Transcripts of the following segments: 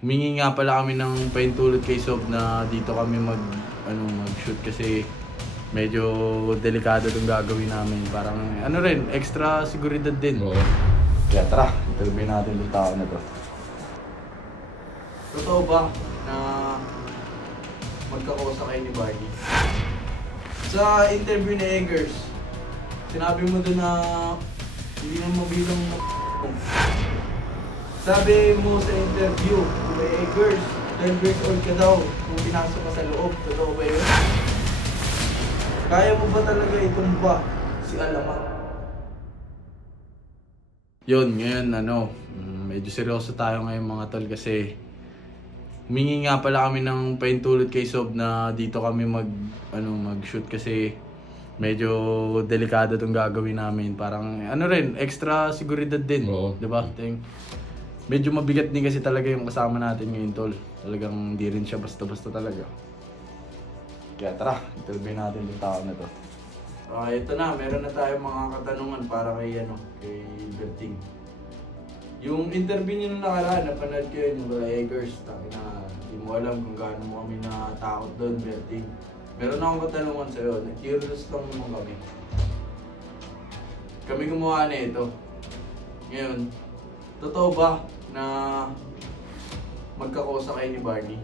Humingi nga pala kami ng paintulot kay Sob na dito kami mag-shoot kasi medyo delikado itong gagawin namin. Parang extra seguridad din. Oo. Kaya tara, interview natin yung tao na to. Totoo ba na magkakosa kayo ni Barney? Sa interview ni Eggers, sinabi mo doon na hindi na mabilang sabi mo sa interview kay Eggers, 12 years old ka daw kung pinasok ka sa loob. Totoo ba yun? Kaya mo ba talaga itumba si Alamat? Yun, ngayon medyo seryoso tayo ngayon mga tol kasi humingi nga pala kami ng paintulot kay Sob na dito kami mag-shoot kasi medyo delikado itong gagawin namin. Parang extra seguridad din. Oo. Diba? Medyo mabigat din kasi talaga yung kasama natin ngayon tol. Talagang hindi rin siya basta-basta talaga. Kaya tara, interview natin yung tao na to. Ito na, meron na tayong mga katanungan para kay Berting. Yung interview niyo nung nakaraan, napanood ko yun yung kay Eggers. Hindi mo alam kung gaano mo kami natakot doon, Berting. Meron akong katanungan sa'yo, na-curious lang naman kami. Kami gumawa na ito. Ngayon, totoo ba na magkakosa kayo ni Barney?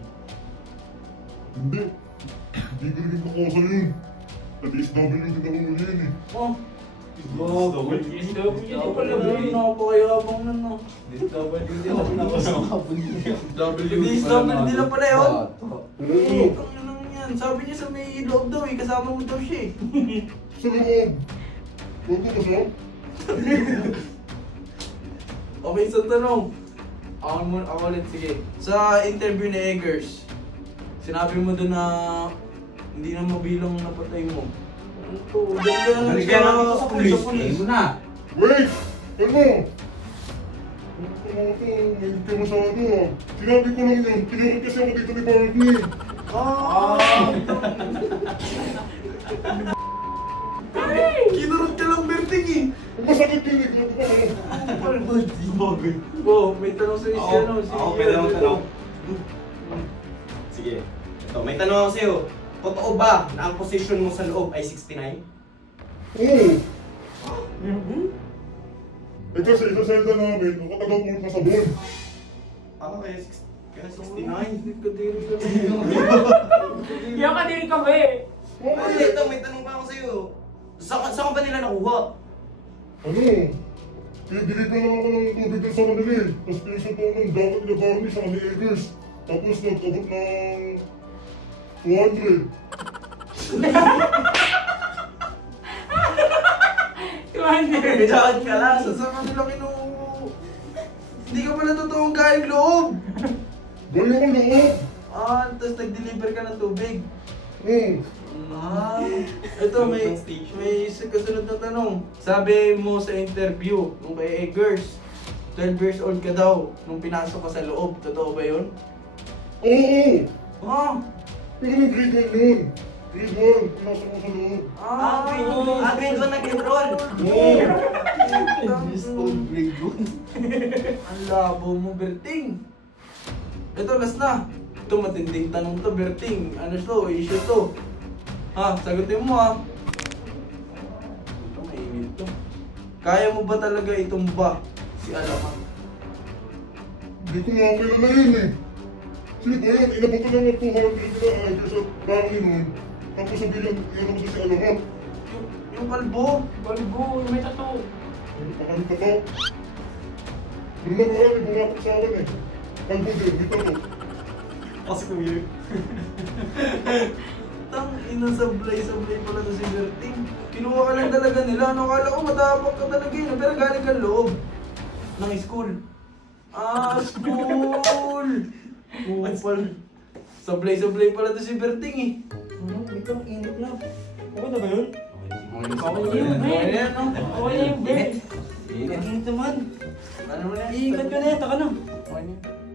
Hindi. Hindi ko rin kakosa yun. At-SW din ako yun eh. Oh! SW pala ba yun? Napakayabang nun no. SW din ako nakasakabon niya. SW din lang pala yun? Oo. Ang yan. Sabi niya sa may loob daw eh. Kasama mo daw siya eh. Sa loob. Huwag ko kasama. Okay, so tanong. Ako ulit, sige. Sa interview ni Eggers, sinabi mo doon na hindi na mabilang napatay mo. Ano to? Balikan natin ito sa pulis. Ayun mo na. Wait! Ano? May ka masyado ah. Sinabi ko lang yun. Tinurot kasi ako dito ni Barney. Kinurot ka lang, Berting eh. Masakit yun eh. May tanong sa'yo si ano. Ako, pwede akong tanong. Sige. Ito, may tanong ako sa'yo. Totoo ba na ang position mo sa loob ay 69? Oo. Eh kasi sa selda namin, nakatagapulot ka sa buwan. Kaya 69? Yung kadiri ka ba eh? Ito, may tanong pa ako sa'yo. Saan ka ba nila nakuha? Ano? Dinipan lang ako ng tubig doon sa kanila eh. Tapos pinusot ko ng dapat nila Barney sa kanila Eggers. Tapos nagkabot ng 200. Diyan ka lang. Sa kanila hindi ka pala totoong galing loob. Galing ako loob. Tapos nag-deliver ka ng tubig. Oo. Ito may kasunod na tanong. Sabi mo sa interview nung kay Eggers, 12 years old ka daw nung pinasok ka sa loob. Totoo ba yun? Oo. Pero may grade 1 yun. Grade 1. Pinasok ko sa loob. Grade 1 nag-enroll. Oo. Grade 1. Ang labo mo, Berting. Ito, last na. Ito, matinding tanong to, Berting. Ano to? Issue to. Sagutin mo ha. Ito, mainit to. Kaya mo ba talaga itumba si Alamat? Hindi ko nga kilala yun eh. Sige ba yan? Inabot ko lang ng 200 na Eggers at Barney nun. Tapos sabihin yan ako si Alamat. Yung kalbo. Balbo, yung may tattoo. Pakalita to. Doon na ba yan? Bumapit sa akin eh. Kalbo din. Dito to. Kasi kuya. Tang ina, sablay pala to si Berting. Kinuha ka lang talaga nila. Akala ko matapang ka talaga yun. Pero galing ka loob ng school. School! Upal. Sablay pala to si Berting eh. Ito, init na. Okay na ba yun? Okay Okay yan, no? Okay na yung bed. Init naman. Ano mo na yan? Iingat ka na, taka na. Okay na yan.